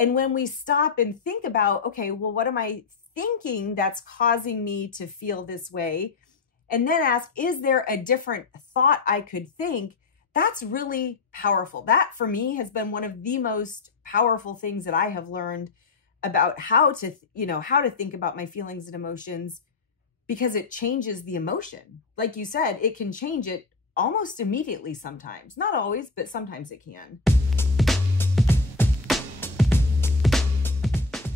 And when we stop and think about, okay, well, what am I thinking that's causing me to feel this way? And then ask, is there a different thought I could think? That's really powerful. That for me has been one of the most powerful things that I have learned about how to, how to think about my feelings and emotions, because it changes the emotion. Like you said, it can change it almost immediately sometimes. Not always, but sometimes it can.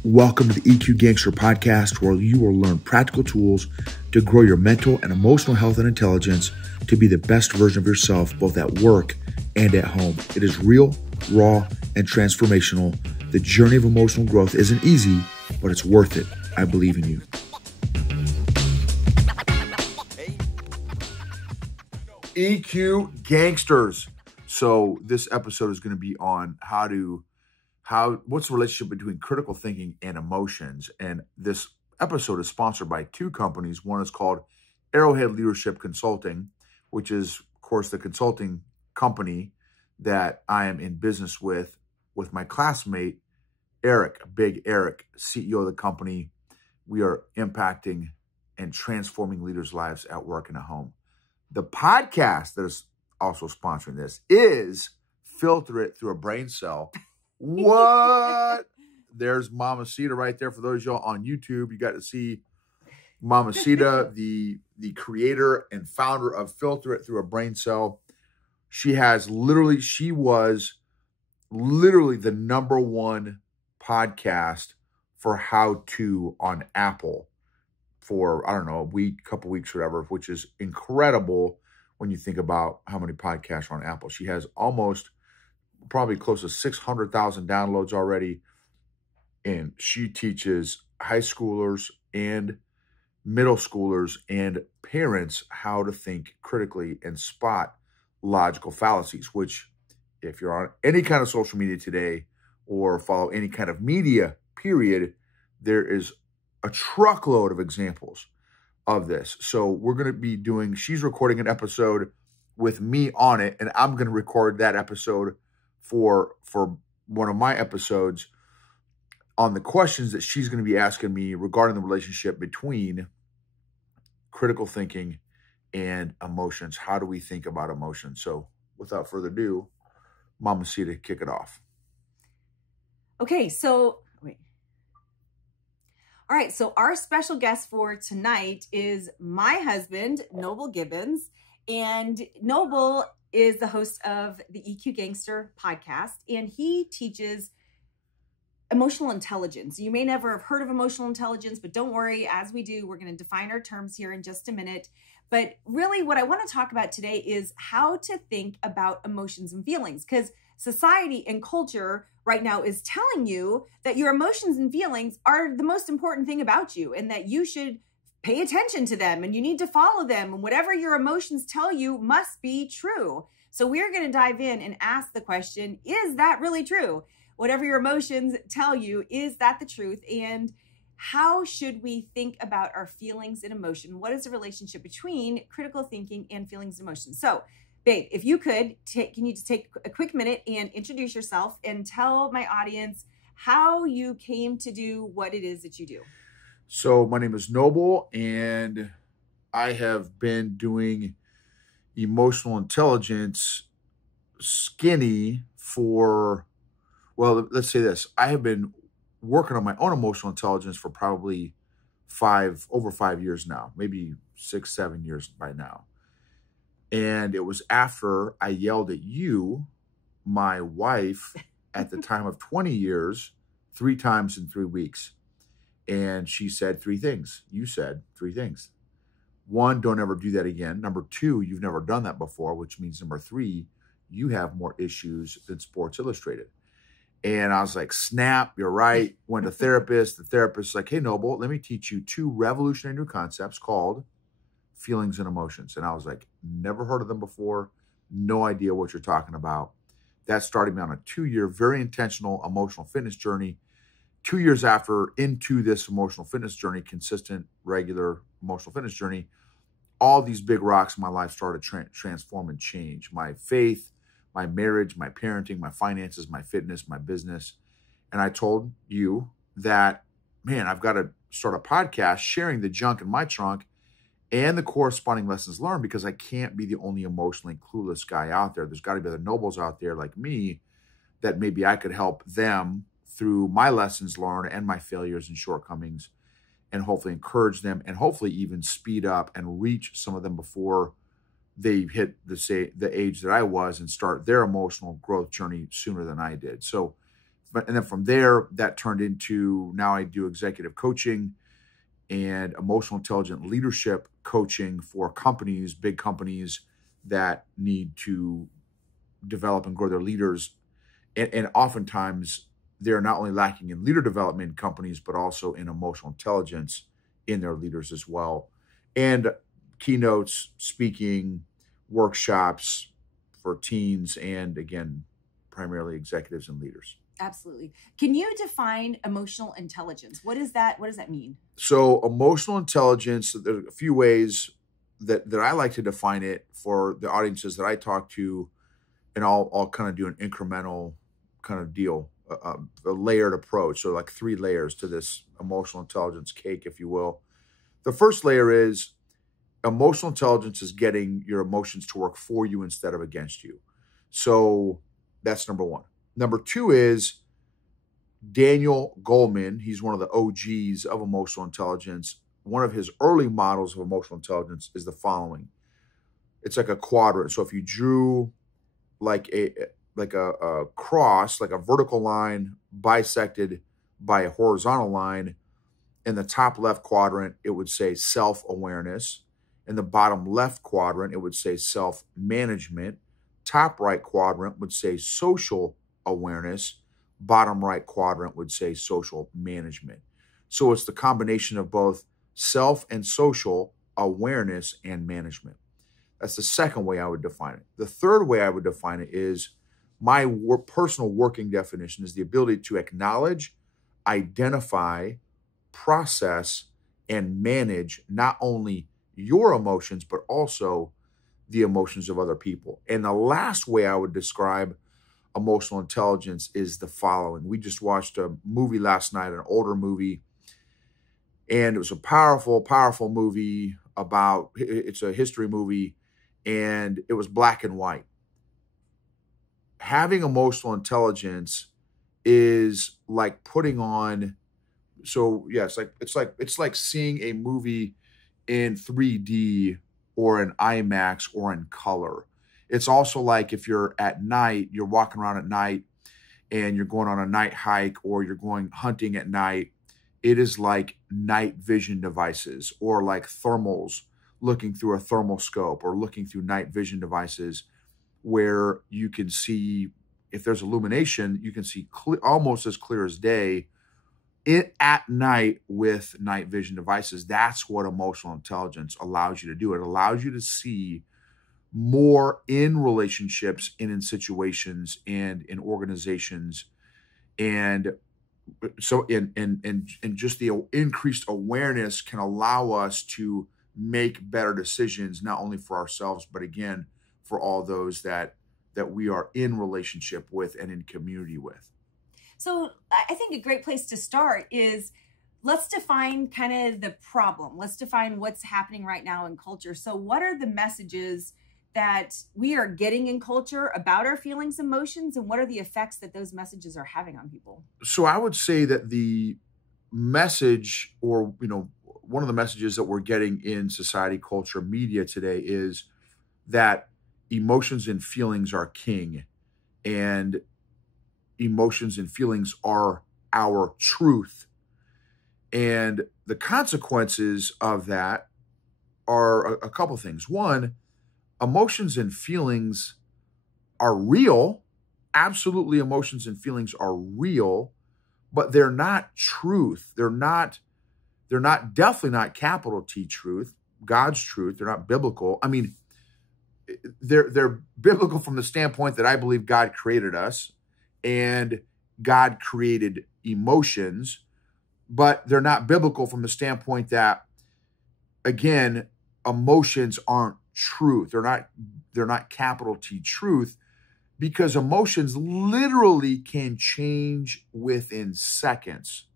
Welcome to the EQ Gangster podcast, where you will learn practical tools to grow your mental and emotional health and intelligence to be the best version of yourself, both at work and at home. It is real, raw, and transformational. The journey of emotional growth isn't easy, but it's worth it. I believe in you. EQ Gangsters. So this episode is going to be on what's the relationship between critical thinking and emotions. And this episode is sponsored by two companies. One is called Arrowhead Leadership Consulting, which is, of course, the consulting company that I am in business with my classmate, Eric, Big Eric, CEO of the company. We are impacting and transforming leaders' lives at work and at home. The podcast that is also sponsoring this is Filter It Through a Brain Cell. What? There's Mama Sita right there. For those of y'all on YouTube, you got to see Mama Sita, the creator and founder of Filter It Through a Brain Cell. She was literally the number one podcast for how to on Apple for, I don't know, couple weeks, whatever, which is incredible when you think about how many podcasts are on Apple. She has probably close to 600,000 downloads already. And she teaches high schoolers and middle schoolers and parents how to think critically and spot logical fallacies, which if you're on any kind of social media today or follow any kind of media, period, there is a truckload of examples of this. So we're going to be she's recording an episode with me on it, and I'm going to record that episode for one of my episodes on the questions that she's going to be asking me regarding the relationship between critical thinking and emotions. How do we think about emotions? So without further ado, Mama Sita, kick it off. Okay, so wait. All right, so our special guest for tonight is my husband, Noble Gibbens, and Noble is the host of the EQ Gangster podcast, and he teaches emotional intelligence. You may never have heard of emotional intelligence, but don't worry, as we do, we're going to define our terms here in just a minute. But really what I want to talk about today is how to think about emotions and feelings, because society and culture right now is telling you that your emotions and feelings are the most important thing about you and that you should pay attention to them and you need to follow them, and whatever your emotions tell you must be true. So we're going to dive in and ask the question, is that really true? Whatever your emotions tell you, is that the truth? And how should we think about our feelings and emotion? What is the relationship between critical thinking and feelings and emotions? So, babe, if you could, can you just take a quick minute and introduce yourself and tell my audience how you came to do what it is that you do? So my name is Noble, and I have been doing emotional intelligence skinny for, well, let's say this. I have been working on my own emotional intelligence for probably over 5 years now, maybe 6, 7 years by now. And it was after I yelled at you, my wife, at the time of 20 years, 3 times in 3 weeks. And she said 3 things. You said 3 things. 1, don't ever do that again. Number 2, you've never done that before, which means number 3, you have more issues than Sports Illustrated. And I was like, snap, you're right. Went to therapist. The therapist was like, hey, Noble, let me teach you 2 revolutionary new concepts called feelings and emotions. And I was like, never heard of them before. No idea what you're talking about. That started me on a 2-year, very intentional emotional fitness journey. 2 years into this emotional fitness journey, consistent, regular emotional fitness journey, all these big rocks in my life started transform and change. My faith, my marriage, my parenting, my finances, my fitness, my business. and I told you that, man, I've got to start a podcast sharing the junk in my trunk and the corresponding lessons learned, because I can't be the only emotionally clueless guy out there. There's got to be other nobles out there like me that maybe I could help them through my lessons learned and my failures and shortcomings, and hopefully encourage them, and hopefully even speed up and reach some of them before they hit the age that I was and start their emotional growth journey sooner than I did. So, and then from there, that turned into, now I do executive coaching and emotional intelligent leadership coaching for companies, big companies that need to develop and grow their leaders. And oftentimes they're not only lacking in leader development in companies, but also in emotional intelligence in their leaders as well. And keynotes, speaking, workshops for teens, and again, primarily executives and leaders. Absolutely. Can you define emotional intelligence? What is that? What does that mean? So emotional intelligence, there are a few ways that I like to define it for the audiences that I talk to, and I'll kind of do an incremental kind of deal, a layered approach. So like 3 layers to this emotional intelligence cake, if you will. The first layer is emotional intelligence is getting your emotions to work for you instead of against you. So that's number 1. Number 2 is Daniel Goleman. He's one of the OGs of emotional intelligence. One of his early models of emotional intelligence is the following. It's like a quadrant. So if you drew like a cross, like a vertical line bisected by a horizontal line, in the top left quadrant, it would say self-awareness. In the bottom left quadrant, it would say self-management. Top right quadrant would say social awareness. Bottom right quadrant would say social management. So it's the combination of both self and social awareness and management. That's the second way I would define it. The third way I would define it is my personal working definition is the ability to acknowledge, identify, process, and manage not only your emotions, but also the emotions of other people. And the last way I would describe emotional intelligence is the following. We just watched a movie last night, an older movie, and it was a powerful, powerful movie about, it's a history movie, and it was black and white. Having emotional intelligence is like putting on, so yeah, it's like seeing a movie in 3D or in IMAX or in color. It's also like if you're at night, you're walking around at night and you're going on a night hike or you're going hunting at night, it is like night vision devices or like thermals, looking through a thermal scope or looking through night vision devices where you can see, if there's illumination, you can see almost as clear as day at night with night vision devices. That's what emotional intelligence allows you to do. It allows you to see more in relationships and in situations and in organizations. And so and just the increased awareness can allow us to make better decisions, not only for ourselves, but again, for all those that we are in relationship with and in community with. So I think a great place to start is, let's define kind of the problem. Let's define what's happening right now in culture. So what are the messages that we are getting in culture about our feelings, emotions, and what are the effects that those messages are having on people? So I would say that the message, or, one of the messages that we're getting in society, culture, media today is that emotions and feelings are king, and emotions and feelings are our truth. And the consequences of that are a couple things. One, emotions and feelings are real. Absolutely, emotions and feelings are real, but they're not truth. They're definitely not capital T truth, God's truth. They're not biblical. I mean, they're biblical from the standpoint that I believe God created us and God created emotions, but they're not biblical from the standpoint that, again, emotions aren't truth. They're not capital T truth, because emotions literally can change within seconds.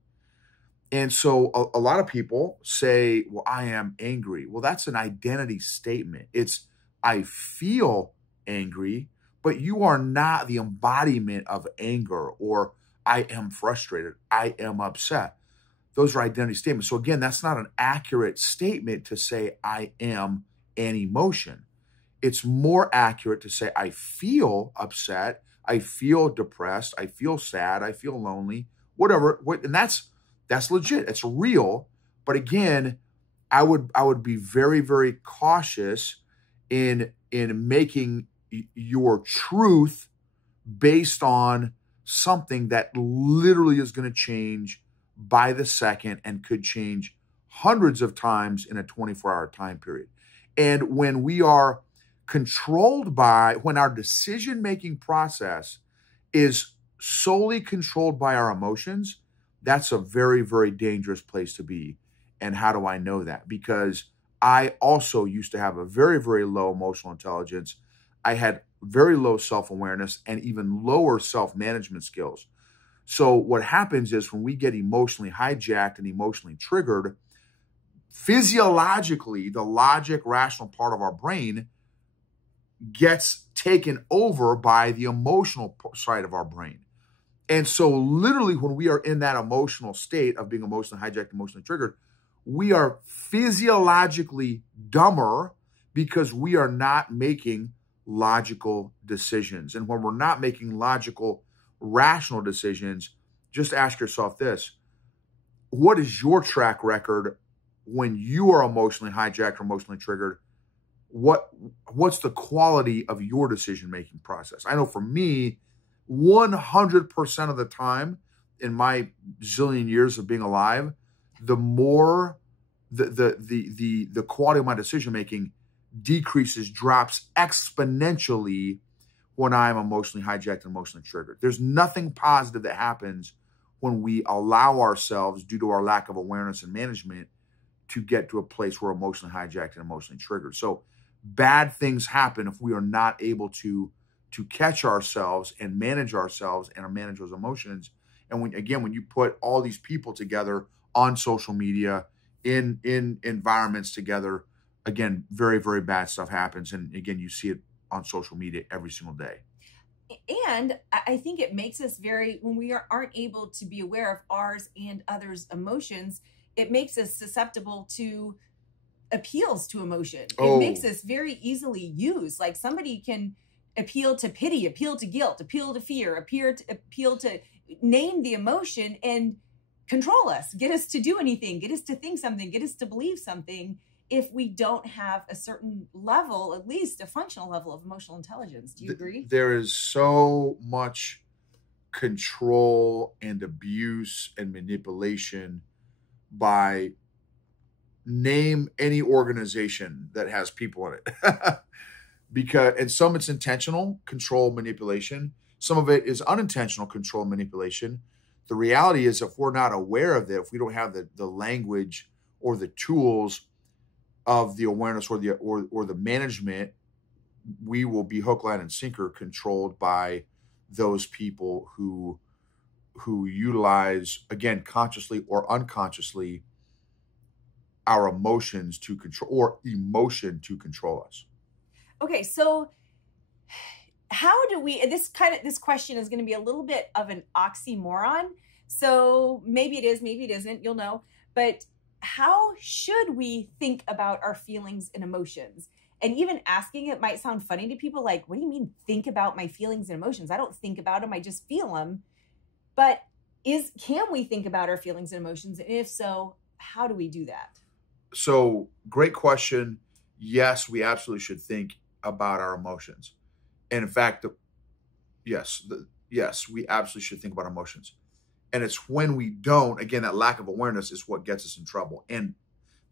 And so a lot of people say, well, I am angry. Well, that's an identity statement. It's, I feel angry, but you are not the embodiment of anger, or I am frustrated, I am upset. Those are identity statements. So again, that's not an accurate statement to say I am an emotion. It's more accurate to say I feel upset, I feel depressed, I feel sad, I feel lonely, whatever. And that's legit. It's real. But again, I would be very, very cautious in making your truth based on something that literally is going to change by the second and could change hundreds of times in a 24-hour time period. And when we are when our decision-making process is solely controlled by our emotions, that's a very, very dangerous place to be. And how do I know that? Because I also used to have a very, very low emotional intelligence. I had very low self-awareness and even lower self-management skills. So what happens is when we get emotionally hijacked and emotionally triggered, physiologically, the logic, rational part of our brain gets taken over by the emotional side of our brain. And so literally when we are in that emotional state of being emotionally hijacked, emotionally triggered, we are physiologically dumber because we are not making logical decisions. And when we're not making logical, rational decisions, just ask yourself this: what is your track record when you are emotionally hijacked or emotionally triggered? What's the quality of your decision-making process? I know for me, 100% of the time in my zillion years of being alive, the more the quality of my decision-making decreases, drops exponentially when I'm emotionally hijacked and emotionally triggered. There's nothing positive that happens when we allow ourselves, due to our lack of awareness and management, to get to a place where we're emotionally hijacked and emotionally triggered. So bad things happen if we are not able to catch ourselves and manage ourselves and manage those emotions. And when you put all these people together on social media, in environments together, again, very, very bad stuff happens. And again, you see it on social media every single day. And I think it makes us when we aren't able to be aware of ours and others' emotions, it makes us susceptible to appeals to emotion. It makes us very easily used. Like somebody can appeal to pity, appeal to guilt, appeal to fear, appeal to name the emotion and control us, get us to do anything, get us to think something, get us to believe something, if we don't have a certain level, at least a functional level of emotional intelligence. Do you agree? There is so much control and abuse and manipulation by name any organization that has people in it. And some it's intentional control manipulation. Some of it is unintentional control manipulation. The reality is, if we're not aware of it, if we don't have the language or the tools of the awareness or the management, we will be hook, line, and sinker controlled by those people who utilize, again, consciously or unconsciously, our emotions to control, or emotion to control us. Okay, so how do we, this question is going to be a little bit of an oxymoron. So maybe it is, maybe it isn't, you'll know. But how should we think about our feelings and emotions? And even asking it might sound funny to people, like, what do you mean think about my feelings and emotions? I don't think about them, I just feel them. But can we think about our feelings and emotions? And if so, how do we do that? So, great question. Yes, we absolutely should think about our emotions. And in fact, yes, we absolutely should think about emotions. And it's when we don't, again, that lack of awareness is what gets us in trouble, and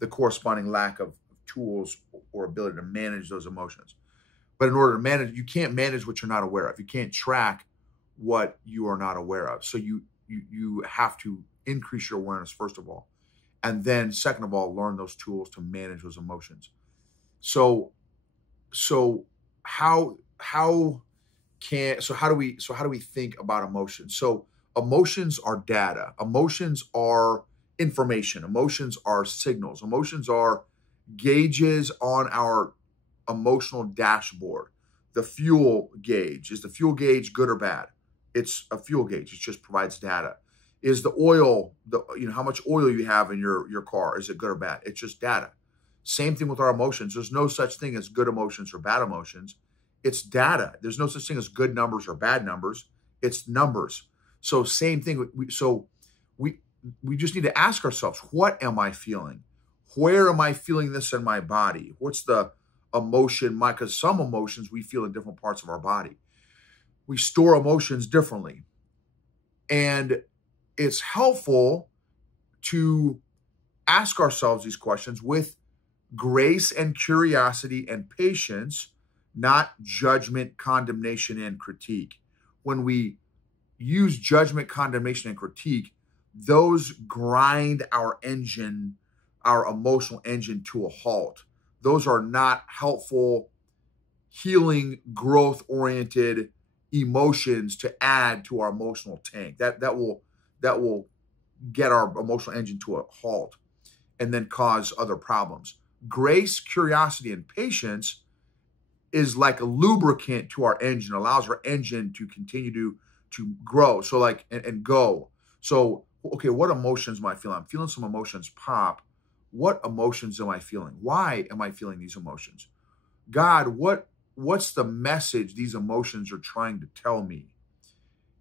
the corresponding lack of tools or ability to manage those emotions. But in order to manage, you can't manage what you're not aware of. You can't track what you are not aware of. So you have to increase your awareness, first of all. And then second of all, learn those tools to manage those emotions. So how how do we think about emotions? So emotions are data. Emotions are information. Emotions are signals. Emotions are gauges on our emotional dashboard. The fuel gauge, is the fuel gauge good or bad? It's a fuel gauge. It just provides data. Is the oil, how much oil you have in your car, is it good or bad? It's just data. Same thing with our emotions. There's no such thing as good emotions or bad emotions. It's data. There's no such thing as good numbers or bad numbers. It's numbers. So same thing. We just need to ask ourselves, what am I feeling? Where am I feeling this in my body? What's the emotion? Because some emotions we feel in different parts of our body. We store emotions differently. And it's helpful to ask ourselves these questions with grace and curiosity and patience, not judgment, condemnation, and critique. When we use judgment, condemnation, and critique, those grind our engine, our emotional engine, to a halt. Those are not helpful, healing, growth-oriented emotions to add to our emotional tank. That will get our emotional engine to a halt and then cause other problems. Grace, curiosity, and patience is like a lubricant to our engine, allows our engine to continue to grow. So like, and go. So, okay, what emotions am I feeling? I'm feeling some emotions pop. What emotions am I feeling? Why am I feeling these emotions? God, what's the message these emotions are trying to tell me?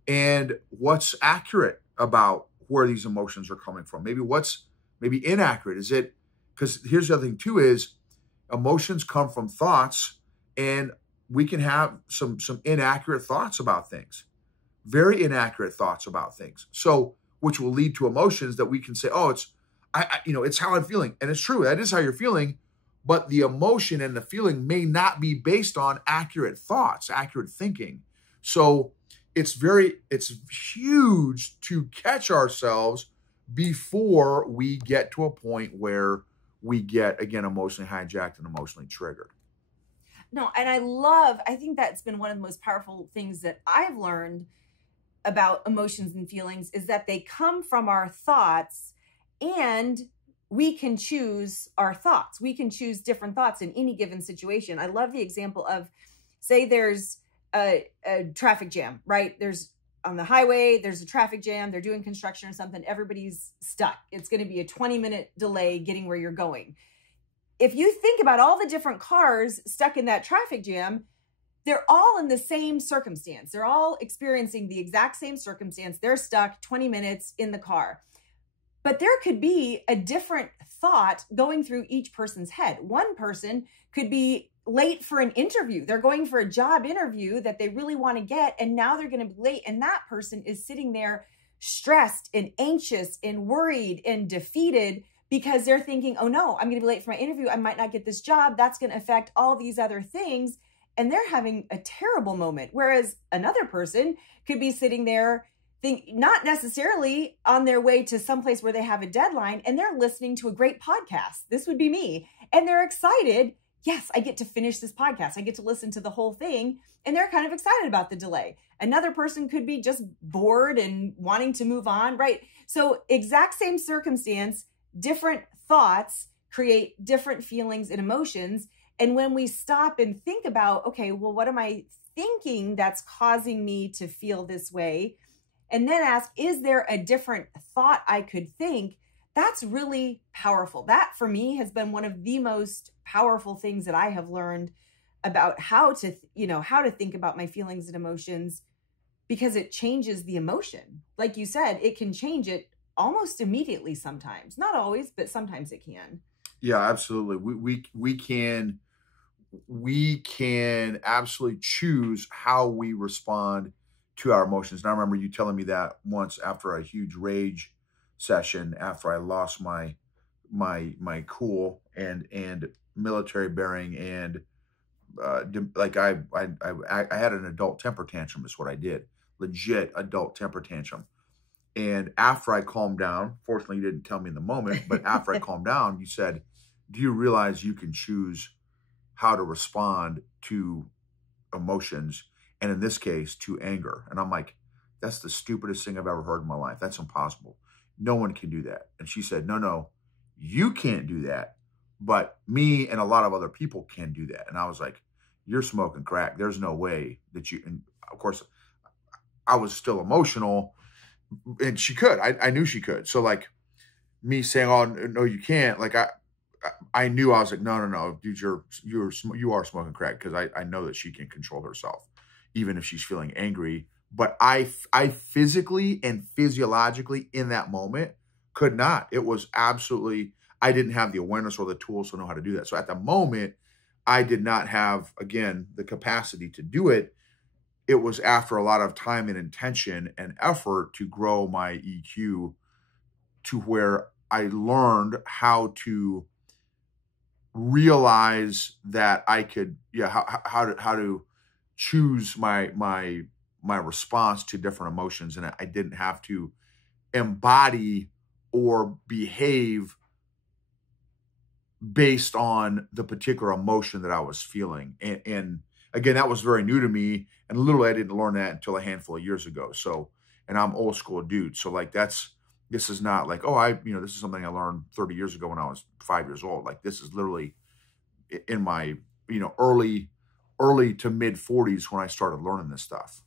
And what's accurate about where these emotions are coming from? Maybe inaccurate. Is it, because here's the other thing too, is emotions come from thoughts, and we can have some inaccurate thoughts about things, very inaccurate thoughts about things. So, which will lead to emotions that we can say, oh, it's how I'm feeling. And it's true. That is how you're feeling. But the emotion and the feeling may not be based on accurate thoughts, accurate thinking. So it's huge to catch ourselves before we get to a point where we get, again, emotionally hijacked and emotionally triggered. No, and I think that's been one of the most powerful things that I've learned about emotions and feelings, is that they come from our thoughts, and we can choose our thoughts. We can choose different thoughts in any given situation. I love the example of, say there's a traffic jam, right? There's on the highway, there's a traffic jam, they're doing construction or something, everybody's stuck. It's going to be a 20-minute delay getting where you're going. If you think about all the different cars stuck in that traffic jam, they're all in the same circumstance. They're all experiencing the exact same circumstance. They're stuck 20 minutes in the car. But there could be a different thought going through each person's head. One person could be late for an interview. They're going for a job interview that they really want to get, and now they're going to be late. And that person is sitting there stressed and anxious and worried and defeated because they're thinking, oh no, I'm going to be late for my interview. I might not get this job. That's going to affect all these other things. And they're having a terrible moment. Whereas another person could be sitting there, not necessarily on their way to someplace where they have a deadline, and they're listening to a great podcast. This would be me. And they're excited. Yes, I get to finish this podcast. I get to listen to the whole thing. And they're kind of excited about the delay. Another person could be just bored and wanting to move on, right? So exact same circumstance, different thoughts create different feelings and emotions. And when we stop and think about, okay, well, what am I thinking that's causing me to feel this way? And then ask, is there a different thought I could think? That's really powerful. That for me has been one of the most powerful things that I have learned about how to think about my feelings and emotions, because it changes the emotion. Like you said, it can change it almost immediately sometimes. Not always, but sometimes it can. Yeah, absolutely. We can absolutely choose how we respond to our emotions. And I remember you telling me that once after a huge rage session, after I lost my cool and military bearing, and like I had an adult temper tantrum is what I did. Legit adult temper tantrum. And after I calmed down, fortunately you didn't tell me in the moment, but after I calmed down, you said, do you realize you can choose how to respond to emotions? and in this case, to anger. And I'm like, that's the stupidest thing I've ever heard in my life. That's impossible. No one can do that. And she said, no, you can't do that. But me and a lot of other people can do that. And I was like, you're smoking crack. There's no way that you, and of course, I was still emotional, and she could. I knew she could. So like me saying, oh, no, you can't. Like I knew. I was like, no, dude, you are smoking crack, because I know that she can control herself, even if she's feeling angry. But I physically and physiologically in that moment could not. It was absolutely, I didn't have the awareness or the tools to know how to do that. So at the moment, I did not have, again, the capacity to do it. It was after a lot of time and intention and effort to grow my EQ to where I learned how to realize that I could, how to choose my response to different emotions. And I didn't have to embody or behave based on the particular emotion that I was feeling. And again, that was very new to me. And literally, I didn't learn that until a handful of years ago. So, and I'm old school dude. So like, this is not like, oh, this is something I learned 30 years ago when I was 5 years old. Like, this is literally in my, early to mid 40s when I started learning this stuff.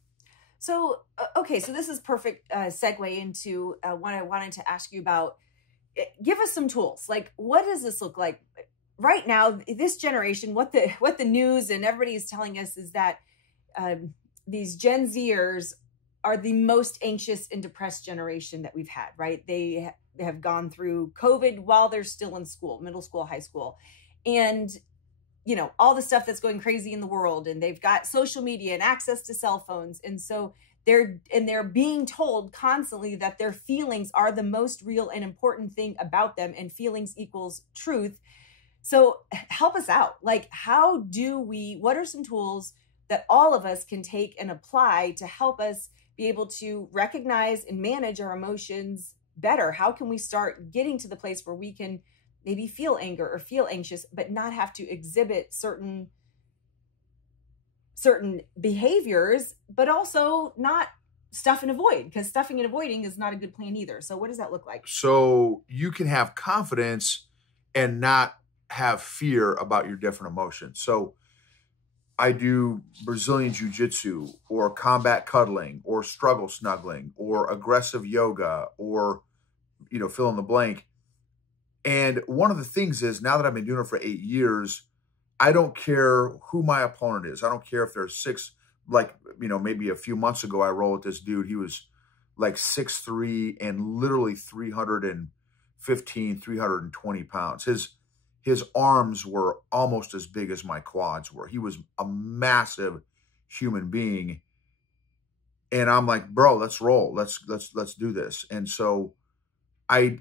So, okay. So this is perfect segue into what I wanted to ask you about. Give us some tools. Like, what does this look like right now? This generation, what the news and everybody is telling us is that these Gen Zers are the most anxious and depressed generation that we've had, right? They have gone through COVID while they're still in school, middle school, high school. And, all the stuff that's going crazy in the world, and they've got social media and access to cell phones. And so they're being told constantly that their feelings are the most real and important thing about them, and feelings equals truth. So help us out. Like, what are some tools that all of us can take and apply to help us be able to recognize and manage our emotions better? How can we start getting to the place where we can maybe feel anger or feel anxious, but not have to exhibit certain behaviors, but also not stuff and avoid, because stuffing and avoiding is not a good plan either. So what does that look like? So you can have confidence and not have fear about your different emotions. So I do Brazilian jiu-jitsu or combat cuddling or struggle snuggling or aggressive yoga or, fill in the blank. And one of the things is, now that I've been doing it for 8 years, I don't care who my opponent is. I don't care if there's six, like, maybe a few months ago, I rolled with this dude. He was like 6'3" and literally 315, 320 pounds. His arms were almost as big as my quads were. He was a massive human being. And I'm like, bro, let's roll. Let's do this. And so I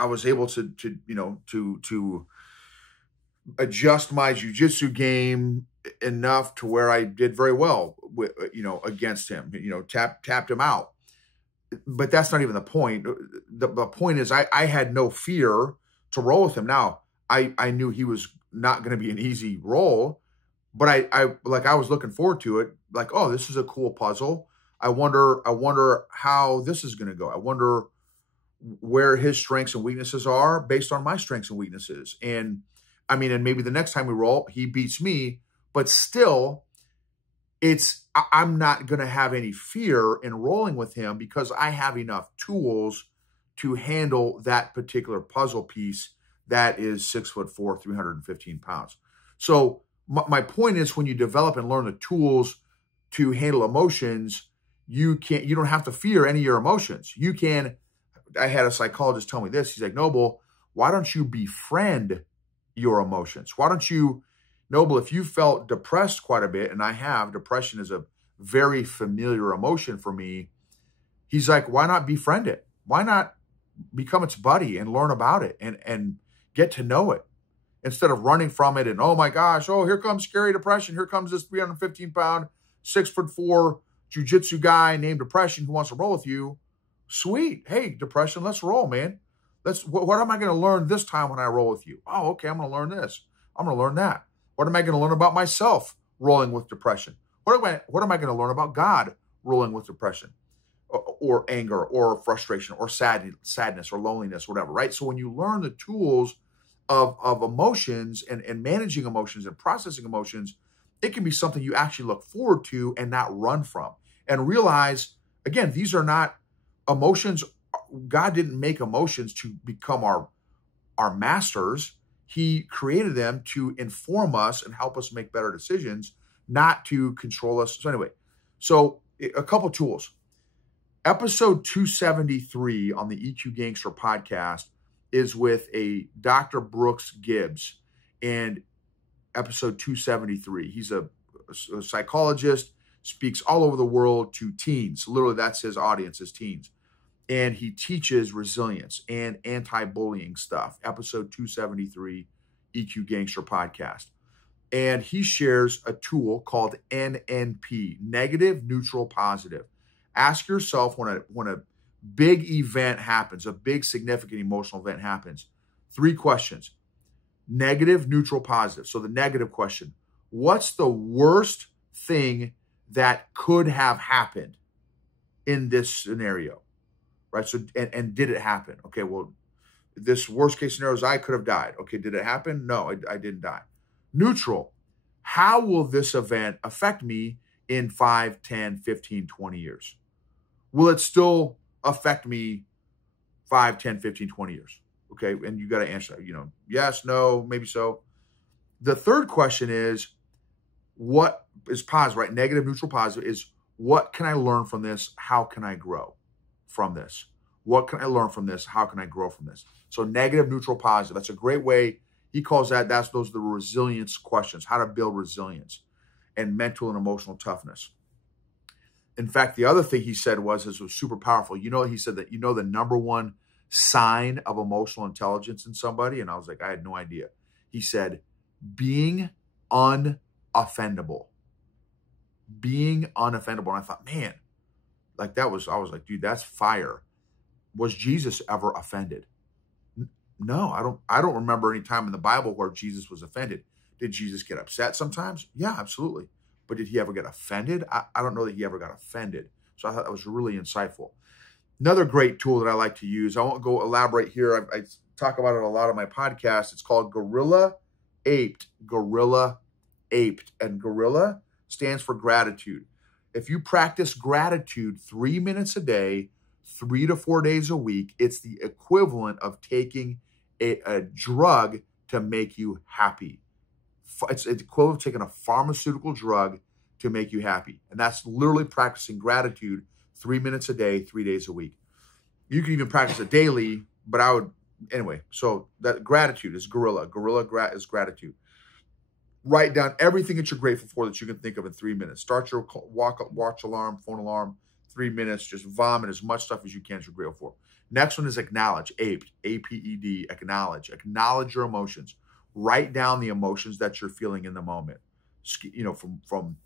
was able to adjust my jiu-jitsu game enough to where I did very well with, against him, tapped him out. But that's not even the point. The point is I had no fear to roll with him. Now, I knew he was not going to be an easy roll, but I was looking forward to it. Like, oh, this is a cool puzzle. I wonder how this is going to go. I wonder where his strengths and weaknesses are based on my strengths and weaknesses. And and maybe the next time we roll, he beats me, but still I'm not going to have any fear in rolling with him, because I have enough tools to handle that particular puzzle piece that is 6'4", 315 pounds. So my point is, when you develop and learn the tools to handle emotions, you don't have to fear any of your emotions. You can. I had a psychologist tell me this. He's like, Noble, why don't you befriend your emotions? Why don't you, Noble, if you felt depressed quite a bit, and I have, depression is a very familiar emotion for me. He's like, why not befriend it? Why not become its buddy and learn about it and get to know it, instead of running from it and, oh my gosh, oh, here comes scary depression. Here comes this 315-pound, 6'4" jiu-jitsu guy named Depression who wants to roll with you. Sweet. Hey, Depression, let's roll, man. What am I going to learn this time when I roll with you? Oh, okay, I'm going to learn this. I'm going to learn that. What am I going to learn about myself rolling with Depression? What am I going to learn about God ruling with depression or anger or frustration or sadness or loneliness, whatever, right? So when you learn the tools of emotions and managing emotions and processing emotions, it can be something you actually look forward to and not run from. And realize, again, these are not emotions. God didn't make emotions to become our masters. He created them to inform us and help us make better decisions, not to control us. So anyway, a couple tools. Episode 273 on the EQ Gangster podcast is with a Dr. Brooks Gibbs, and episode 273. He's a psychologist, speaks all over the world to teens. Literally, that's his audience, is teens. And he teaches resilience and anti-bullying stuff. Episode 273, EQ Gangster podcast. And he shares a tool called NNP, negative, neutral, positive. Ask yourself when a big event happens, a big significant emotional event happens, 3 questions: negative, neutral, positive. So the negative question: what's the worst thing that could have happened in this scenario, right? So, and did it happen? Okay, well, this worst case scenario is I could have died. Okay, did it happen? No, I didn't die. Neutral: how will this event affect me in 5, 10, 15, 20 years? Will it still affect me 5, 10, 15, 20 years? Okay, and you got to answer that, yes, no, maybe so. The third question is, what is positive, right? Negative, neutral, positive is, what can I learn from this? How can I grow from this? What can I learn from this? How can I grow from this? So negative, neutral, positive. That's a great way. He calls those are the resilience questions, how to build resilience and mental and emotional toughness. In fact, the other thing he said was super powerful. He said that, the number one sign of emotional intelligence in somebody, and I was like, I had no idea. He said, being unoffendable. Being unoffendable. And I thought, man, I was like, dude, that's fire. Was Jesus ever offended? No, I don't remember any time in the Bible where Jesus was offended. Did Jesus get upset sometimes? Yeah, absolutely. But did he ever get offended? I don't know that he ever got offended. So I thought that was really insightful. Another great tool that I like to use, I won't go elaborate here. I talk about it a lot on my podcast. It's called Gorilla Aped. Gorilla Aped. And gorilla stands for gratitude. If you practice gratitude 3 minutes a day, 3 to 4 days a week, it's the equivalent of taking a drug to make you happy. It's equivalent of taking a pharmaceutical drug to make you happy. And that's literally practicing gratitude 3 minutes a day, 3 days a week. You can even practice it daily, but anyway, so that gratitude is gorilla. Gorilla is gratitude. Write down everything that you're grateful for that you can think of in 3 minutes. Start your watch alarm, phone alarm, 3 minutes. Just vomit as much stuff as you can that you're grateful for. Next one is acknowledge, aped, A-P-E-D, acknowledge. Acknowledge your emotions. Write down the emotions that you're feeling in the moment. From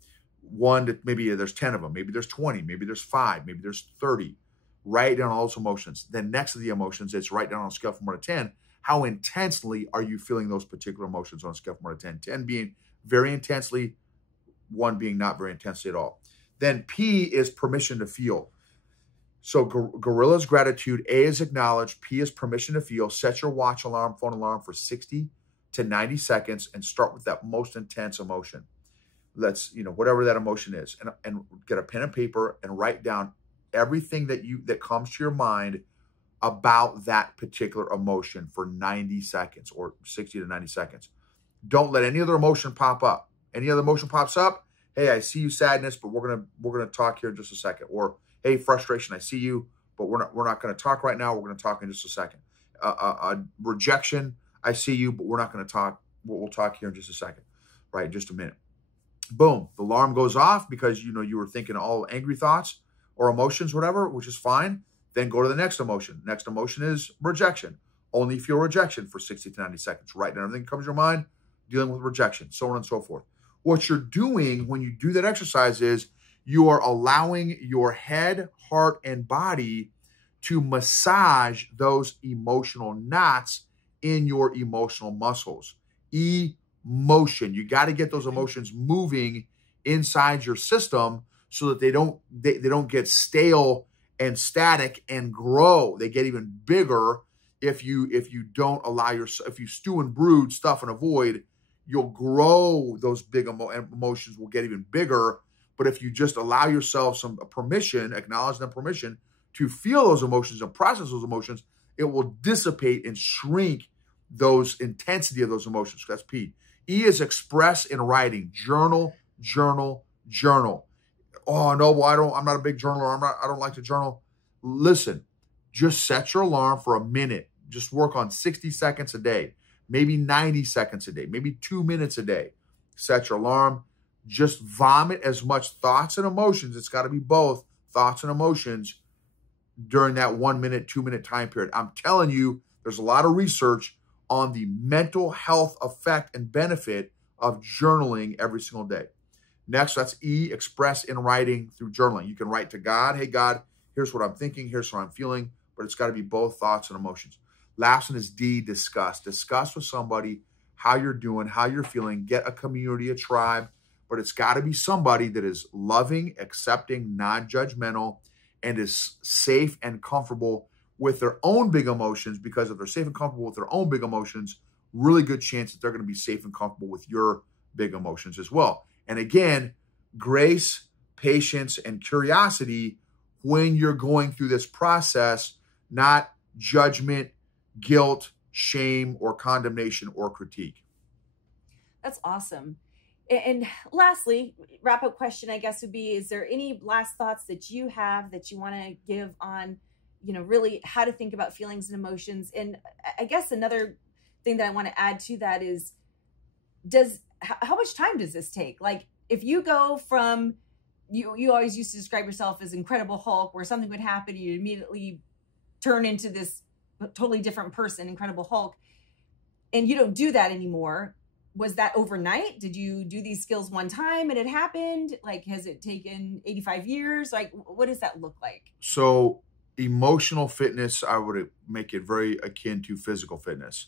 1 to maybe there's 10 of them, maybe there's 20, maybe there's 5, maybe there's 30. Write down all those emotions. Then next to the emotions, it's write down on a scale from 1 to 10. How intensely are you feeling those particular emotions on a scale from 1 to 10? 10 being very intensely, 1 being not very intensely at all. Then P is permission to feel. So gorilla is gratitude, A is acknowledge, P is permission to feel. Set your watch alarm, phone alarm for 60 to 90 seconds and start with that most intense emotion. Let's, whatever that emotion is, and get a pen and paper and write down everything that comes to your mind about that particular emotion for 90 seconds or 60 to 90 seconds. Don't let any other emotion pop up. Any other emotion pops up, hey, I see you, sadness, but we're gonna talk here in just a second. Or hey, frustration, I see you, but we're not gonna talk right now. We're gonna talk in just a second. Rejection, I see you, but we're not gonna talk. We'll talk here in just a second, right? Just a minute. Boom, the alarm goes off because you were thinking all angry thoughts or emotions, whatever, which is fine. Then go to the next emotion. Next emotion is rejection. Only feel rejection for 60 to 90 seconds. Write down everything that comes to your mind, dealing with rejection, so on and so forth. What you're doing when you do that exercise is you are allowing your head, heart, and body to massage those emotional knots in your emotional muscles. Emotion. You got to get those emotions moving inside your system so that they don't get stale and static and grow. They get even bigger if you don't allow yourself, if you stew and brood, stuff and avoid, you'll grow. Those big emotions will get even bigger. But if you just allow yourself some permission, acknowledge them permission to feel those emotions and process those emotions, it will dissipate and shrink those intensity of those emotions. That's P. E is express in writing. Journal, journal, journal. Oh no, well, I'm not a big journaler. I don't like to journal. Listen, just set your alarm for a minute. Just work on 60 seconds a day, maybe 90 seconds a day, maybe 2 minutes a day. Set your alarm. Just vomit as much thoughts and emotions. It's got to be both thoughts and emotions during that 1 minute, 2 minute time period. I'm telling you, there's a lot of research on the mental health effect and benefit of journaling every single day. Next, that's E, express in writing through journaling. You can write to God, hey God, here's what I'm thinking, here's what I'm feeling, but it's got to be both thoughts and emotions. Last one is D, discuss. Discuss with somebody how you're doing, how you're feeling, get a community, a tribe, but it's got to be somebody that is loving, accepting, non-judgmental, and is safe and comfortable with their own big emotions, because if they're safe and comfortable with their own big emotions, really good chance that they're going to be safe and comfortable with your big emotions as well. And again, grace, patience, and curiosity when you're going through this process, not judgment, guilt, shame, or condemnation or critique. That's awesome. And lastly, wrap-up question, I guess, would be, is there any last thoughts that you have that you want to give on, really how to think about feelings and emotions? And I guess another thing that I want to add to that is, how much time does this take? Like, if you go from, you always used to describe yourself as Incredible Hulk, where something would happen, you immediately turn into this totally different person, Incredible Hulk, and you don't do that anymore. Was that overnight? Did you do these skills one time and it happened? Like, has it taken 85 years? Like, what does that look like? So emotional fitness, I would make it very akin to physical fitness.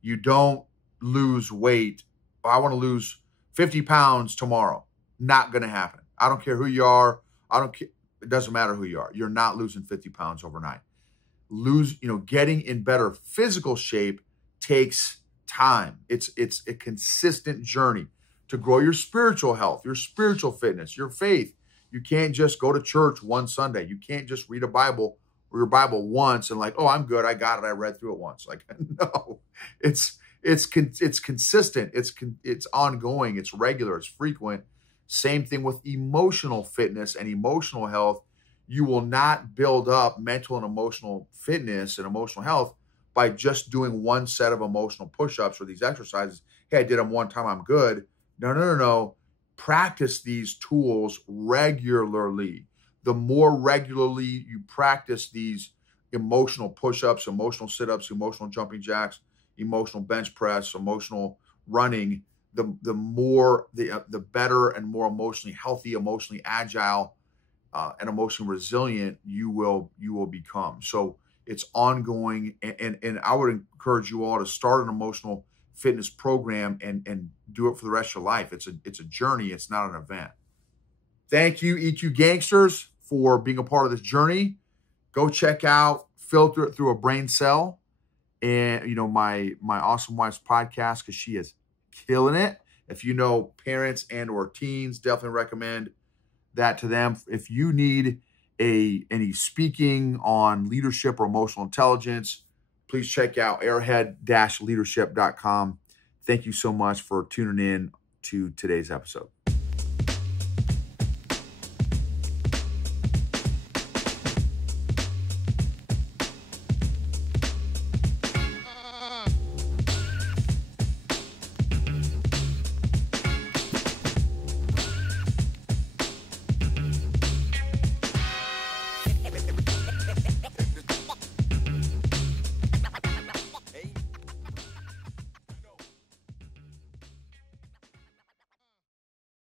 You don't lose weight. I want to lose 50 pounds tomorrow. Not going to happen. I don't care who you are. I don't care. It doesn't matter who you are. You're not losing 50 pounds overnight. Getting in better physical shape takes time. It's a consistent journey to grow your spiritual health, your spiritual fitness, your faith. You can't just go to church one Sunday. You can't just read a Bible or your Bible once and like, oh, I'm good. I got it. I read through it once. Like, no, it's consistent. It's ongoing. It's regular. It's frequent. Same thing with emotional fitness and emotional health. You will not build up mental and emotional fitness and emotional health by just doing one set of emotional push-ups or these exercises. Hey, I did them one time, I'm good. No. Practice these tools regularly. The more regularly you practice these emotional push-ups, emotional sit-ups, emotional jumping jacks, emotional bench press, emotional running, the better and more emotionally healthy, emotionally agile, and emotionally resilient you will become. So it's ongoing, and I would encourage you all to start an emotional fitness program and do it for the rest of your life. It's a journey. It's not an event. Thank you, EQ Gangsters, for being a part of this journey. Go check out Filter It Through a Brain Cell, and my awesome wife's podcast, because she is killing it. If you know parents and or teens, definitely recommend that to them. If you need any speaking on leadership or emotional intelligence, please check out airhead-leadership.com. Thank you so much for tuning in to today's episode.